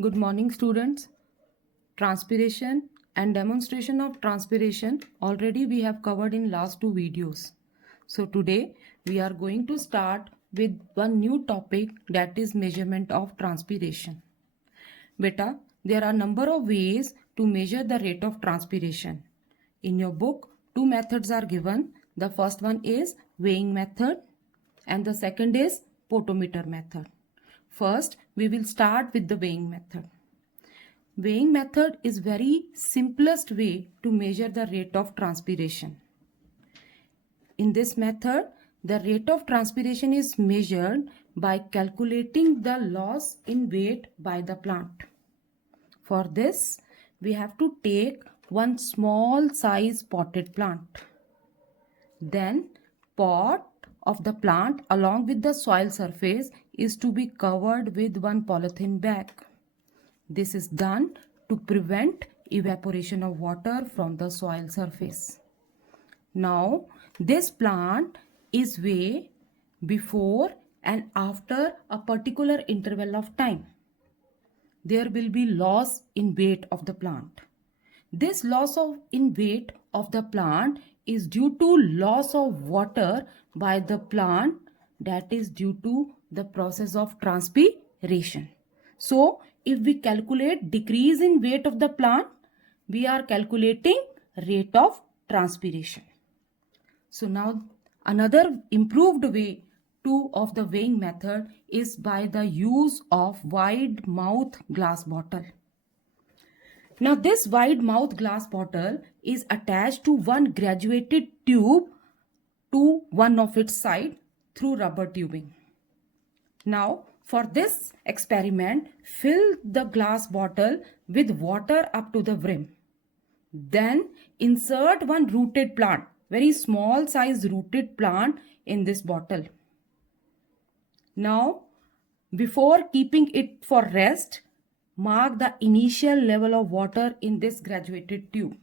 Good morning, students. Transpiration and demonstration of transpiration already we have covered in last two videos. So today we are going to start with one new topic, that is measurement of transpiration. Beta, there are number of ways to measure the rate of transpiration. In your book, two methods are given. The first one is weighing method and the second is potometer method. First, we will start with the weighing method. Weighing method is very simplest way to measure the rate of transpiration. In this method, the rate of transpiration is measured by calculating the loss in weight by the plant. For this, we have to take one small size potted plant. Then, pot of the plant along with the soil surface is to be covered with one polythene bag. This is done to prevent evaporation of water from the soil surface. Now, this plant is weighed before and after a particular interval of time. There will be loss in weight of the plant. This loss in weight of the plant is due to loss of water by the plant, that is due to the process of transpiration. So, if we calculate decrease in weight of the plant, we are calculating rate of transpiration. So now another improved way of the weighing method is by the use of wide mouth glass bottle. Now this wide mouth glass bottle is attached to one graduated tube to one of its side through rubber tubing. Now for this experiment, fill the glass bottle with water up to the brim. Then insert one rooted plant, very small size rooted plant in this bottle. Now, before keeping it for rest, mark the initial level of water in this graduated tube.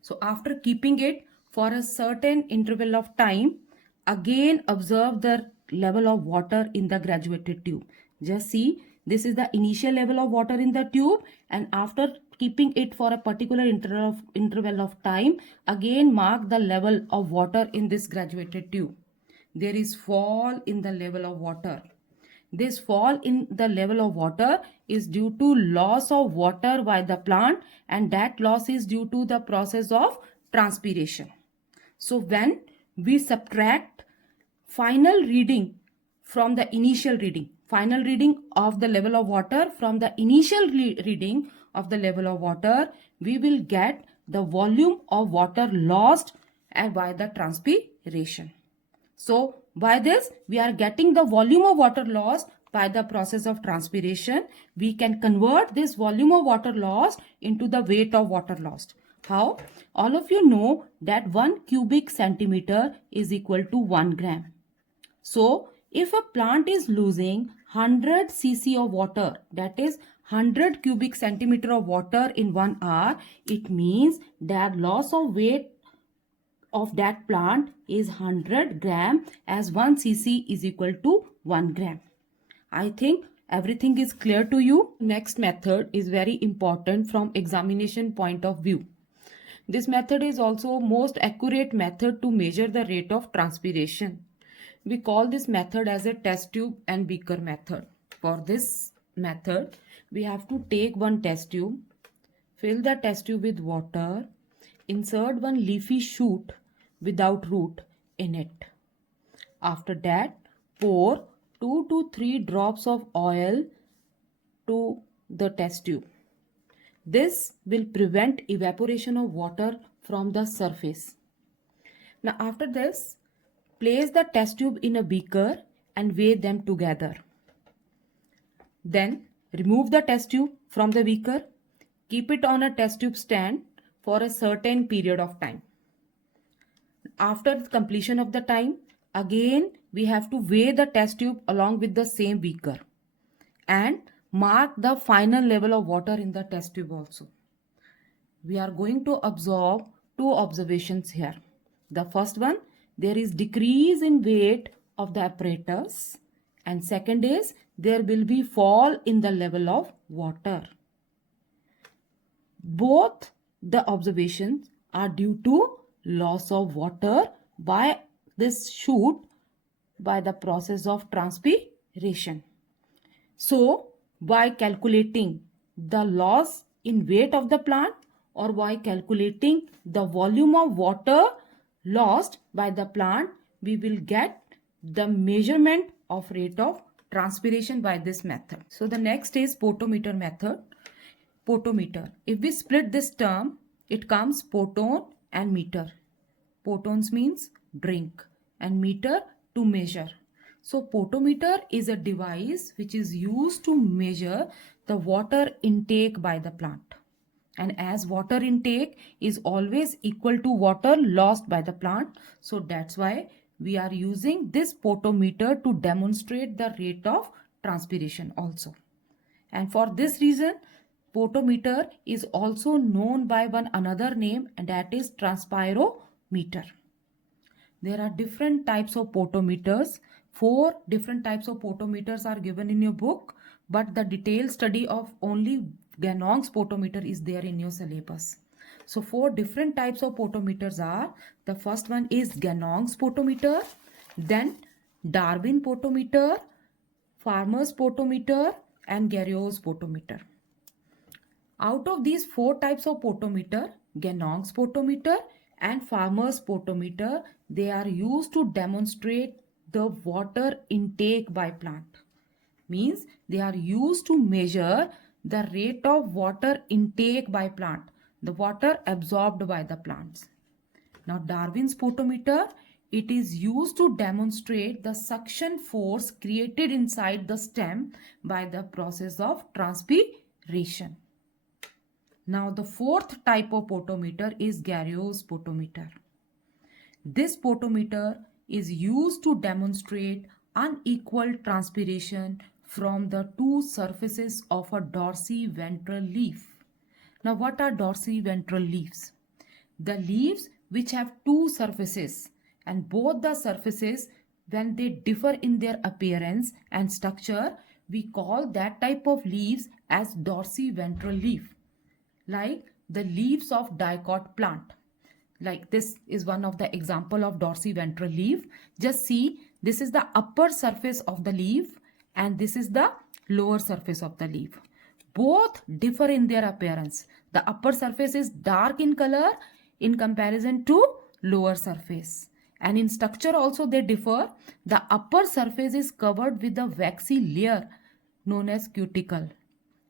So after keeping it for a certain interval of time, again observe the level of water in the graduated tube. Just see, this is the initial level of water in the tube, and after keeping it for a particular interval of time, again mark the level of water in this graduated tube. There is fall in the level of water. This fall in the level of water is due to loss of water by the plant, and that loss is due to the process of transpiration. So when we subtract final reading from the initial reading, final reading of the level of water from the initial reading of the level of water, we will get the volume of water lost by the transpiration. So by this, we are getting the volume of water lost by the process of transpiration. We can convert this volume of water lost into the weight of water lost. How? All of you know that 1 cubic centimeter is equal to 1 gram. So if a plant is losing 100 cc of water, that is 100 cubic centimeter of water in 1 hour, it means that loss of weight of that plant is 100 gram, as 1 cc is equal to 1 gram. I think everything is clear to you. Next method is very important from examination point of view. This method is also most accurate method to measure the rate of transpiration. We call this method as a test tube and beaker method. For this method, we have to take one test tube, fill the test tube with water, insert one leafy shoot without root in it. After that, pour 2 to 3 drops of oil to the test tube. This will prevent evaporation of water from the surface. Now after this, place the test tube in a beaker and weigh them together. Then remove the test tube from the beaker. Keep it on a test tube stand for a certain period of time. After the completion of the time, again we have to weigh the test tube along with the same beaker and mark the final level of water in the test tube also. We are going to observe two observations here. The first one, there is decrease in weight of the apparatus, and second is there will be fall in the level of water. Both the observations are due to loss of water by this shoot by the process of transpiration. So, by calculating the loss in weight of the plant or by calculating the volume of water lost by the plant, we will get the measurement of rate of transpiration by this method. So, the next is potometer method. Potometer. If we split this term, it comes poton and meter. Potons means drink and meter to measure. So potometer is a device which is used to measure the water intake by the plant. And as water intake is always equal to water lost by the plant, so that's why we are using this potometer to demonstrate the rate of transpiration also. And for this reason, potometer is also known by one another name, and that is transpirometer. There are different types of potometers. 4 different types of potometers are given in your book, but the detailed study of only Ganong's potometer is there in your syllabus. So 4 different types of potometers are, the first one is Ganong's potometer, then Darwin potometer, Farmer's potometer, and Garrio's potometer. Out of these 4 types of potometer, Ganong's potometer and Farmer's potometer, they are used to demonstrate the water intake by plant. Means they are used to measure the rate of water intake by plant, the water absorbed by the plants. Now Darwin's potometer, it is used to demonstrate the suction force created inside the stem by the process of transpiration. Now the 4th type of potometer is Garrio's potometer. This potometer is used to demonstrate unequal transpiration from the 2 surfaces of a dorsiventral leaf. Now what are dorsiventral leaves? The leaves which have 2 surfaces, and both the surfaces, when they differ in their appearance and structure, we call that type of leaves as dorsiventral leaf. Like the leaves of dicot plant. Like this is one of the example of dorsiventral leaf. Just see, this is the upper surface of the leaf and this is the lower surface of the leaf. Both differ in their appearance. The upper surface is dark in color in comparison to lower surface. And in structure also they differ. The upper surface is covered with a waxy layer known as cuticle.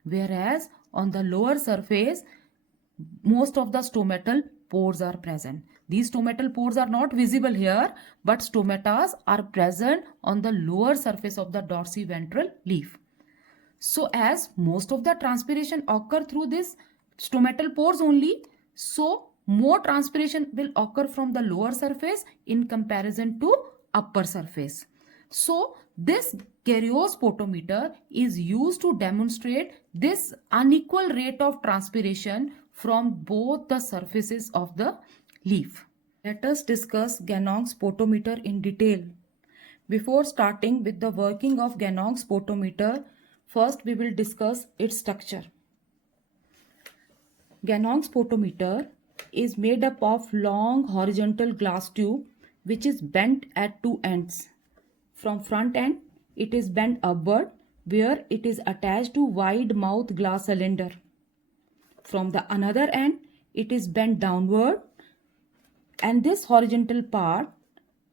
Whereas on the lower surface, most of the stomatal pores are present. These stomatal pores are not visible here, but stomatas are present on the lower surface of the dorsiventral leaf. So as most of the transpiration occur through this stomatal pores only, so more transpiration will occur from the lower surface in comparison to upper surface. So this Garrio's potometer is used to demonstrate this unequal rate of transpiration from both the surfaces of the leaf. Let us discuss Ganong's potometer in detail. Before starting with the working of Ganong's potometer, first we will discuss its structure. Ganong's potometer is made up of long horizontal glass tube which is bent at 2 ends. From front end, it is bent upward where it is attached to wide mouth glass cylinder. From the another end, it is bent downward and this horizontal part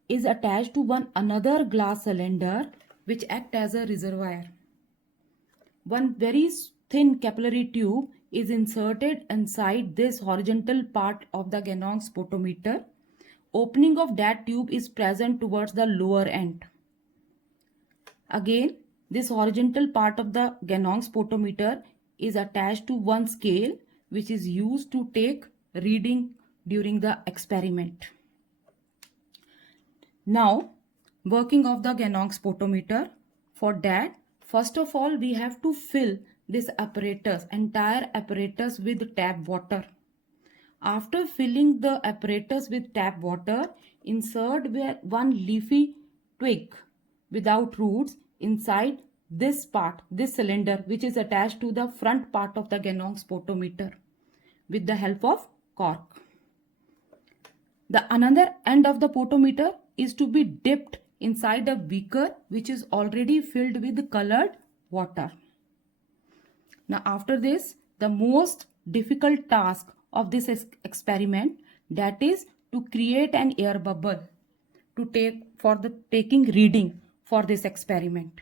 is attached to one another glass cylinder which act as a reservoir. One very thin capillary tube is inserted inside this horizontal part of the Ganong's potometer. Opening of that tube is present towards the lower end. Again, this horizontal part of the Ganong's potometer is attached to one scale which is used to take reading during the experiment. Now, working of the Ganong's potometer. For that, first of all, we have to fill this apparatus, entire apparatus with tap water. After filling the apparatus with tap water, insert one leafy twig without roots inside this part, this cylinder, which is attached to the front part of the Ganong spotometer with the help of cork. The another end of the potometer is to be dipped inside a beaker which is already filled with colored water. Now after this, the most difficult task of this experiment, that is to create an air bubble to take for the taking reading for this experiment.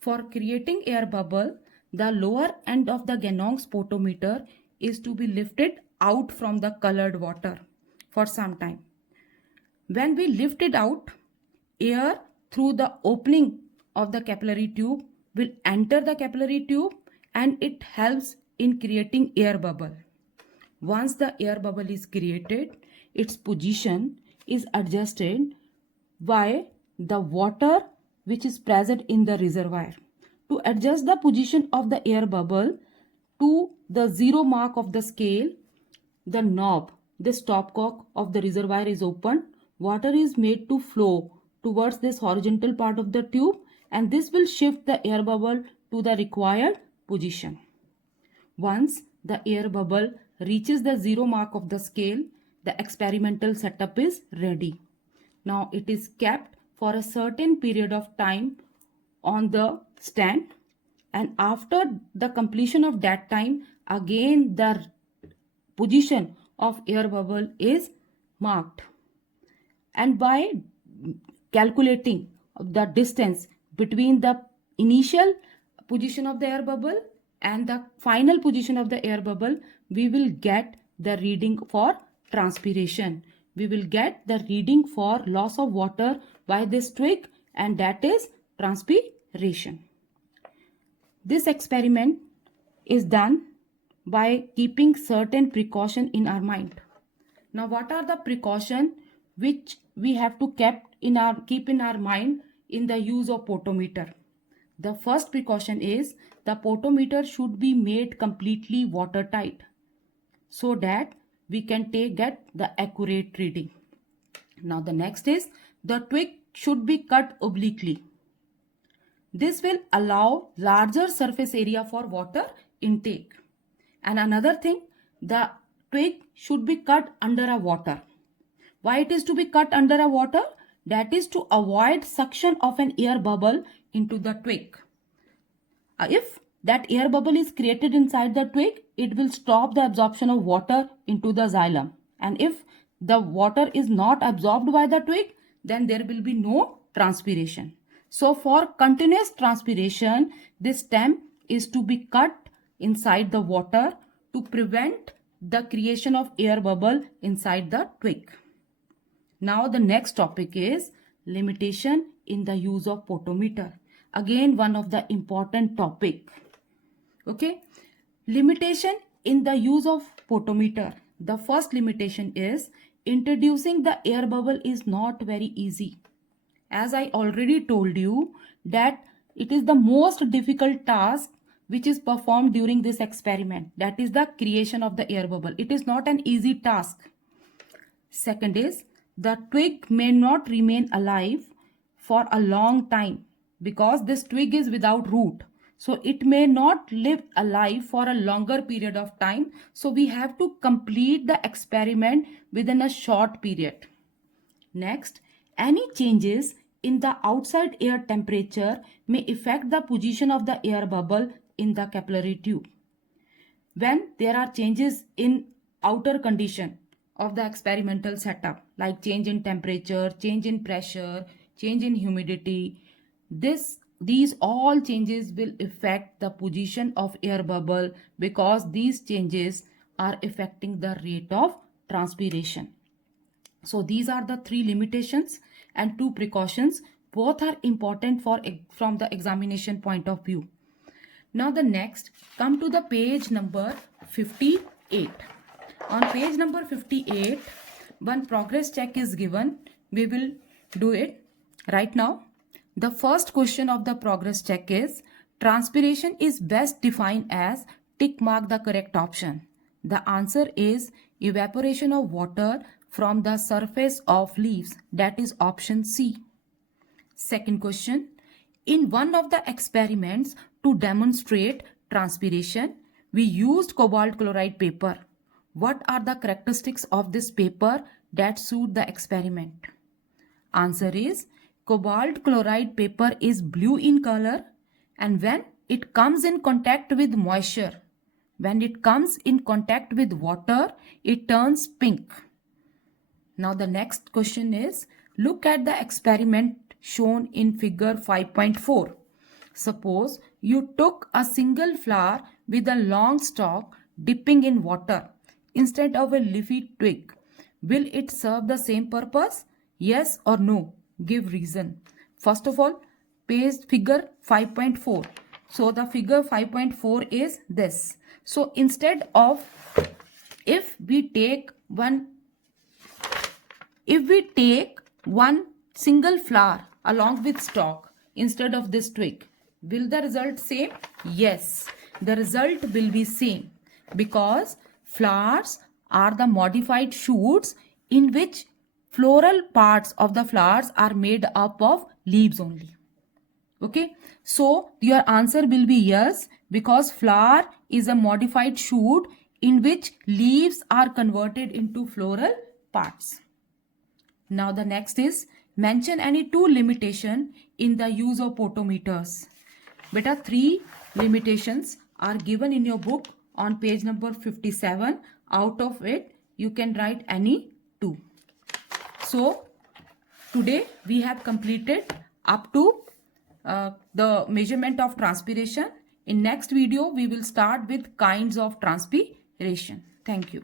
For creating air bubble, the lower end of the Ganong spotometer is to be lifted out from the colored water for some time. When we lift it out, air through the opening of the capillary tube will enter the capillary tube and it helps in creating air bubble. Once the air bubble is created, its position is adjusted by the water which is present in the reservoir. To adjust the position of the air bubble to the 0 mark of the scale, the knob, the stopcock of the reservoir is opened. Water is made to flow towards this horizontal part of the tube, and this will shift the air bubble to the required position. Once the air bubble reaches the 0 mark of the scale, the experimental setup is ready. Now it is kept for a certain period of time on the stand, and after the completion of that time, again the position of air bubble is marked, and by calculating the distance between the initial position of the air bubble and the final position of the air bubble, we will get the reading for transpiration. We will get the reading for loss of water by this twig, and that is transpiration. This experiment is done by keeping certain precaution in our mind. Now what are the precaution which we have to keep in our mind in the use of potometer? The first precaution is the potometer should be made completely watertight so that we can get the accurate reading. Now the next is the twig should be cut obliquely. This will allow larger surface area for water intake. And another thing, the twig should be cut under a water. Why it is to be cut under a water? That is to avoid suction of an air bubble into the twig. If that air bubble is created inside the twig, it will stop the absorption of water into the xylem. And if the water is not absorbed by the twig, then there will be no transpiration. So for continuous transpiration, this stem is to be cut inside the water to prevent the creation of air bubble inside the twig. Now the next topic is limitation in the use of potometer. Again, one of the important topic. Okay, limitation in the use of potometer. The first limitation is introducing the air bubble is not very easy. As I already told you that it is the most difficult task which is performed during this experiment. That is the creation of the air bubble. It is not an easy task. Second is the twig may not remain alive for a long time because this twig is without root. So it may not live alive for a longer period of time. So we have to complete the experiment within a short period. Next, any changes in the outside air temperature may affect the position of the air bubble in the capillary tube. When there are changes in outer condition of the experimental setup, like change in temperature, change in pressure, change in humidity, these all changes will affect the position of air bubble because these changes are affecting the rate of transpiration. So these are the 3 limitations and 2 precautions. Both are important from the examination point of view. Now the next, come to the page number 58. On page number 58, one progress check is given. We will do it right now. The first question of the progress check is, transpiration is best defined as, tick mark the correct option. The answer is evaporation of water from the surface of leaves. That is option C. Second question, In one of the experiments to demonstrate transpiration, we used cobalt chloride paper. What are the characteristics of this paper that suit the experiment? Answer is cobalt chloride paper is blue in color, and when it comes in contact with moisture, when it comes in contact with water, it turns pink. Now the next question is, look at the experiment shown in figure 5.4. Suppose you took a single flower with a long stalk dipping in water instead of a leafy twig. Will it serve the same purpose? Yes or no? Give reason. First of all, paste figure 5.4. So the figure 5.4 is this. So instead of, if we take one single flower along with stalk instead of this twig, will the result same? Yes, the result will be same, because flowers are the modified shoots in which floral parts of the flowers are made up of leaves only. Okay, so your answer will be yes, because flower is a modified shoot in which leaves are converted into floral parts. Now the next is, mention any 2 limitation in the use of potentiometers. Beta 3 limitations are given in your book on page number 57. Out of it, you can write any 2. So today we have completed up to the measurement of transpiration. In next video, we will start with kinds of transpiration. Thank you.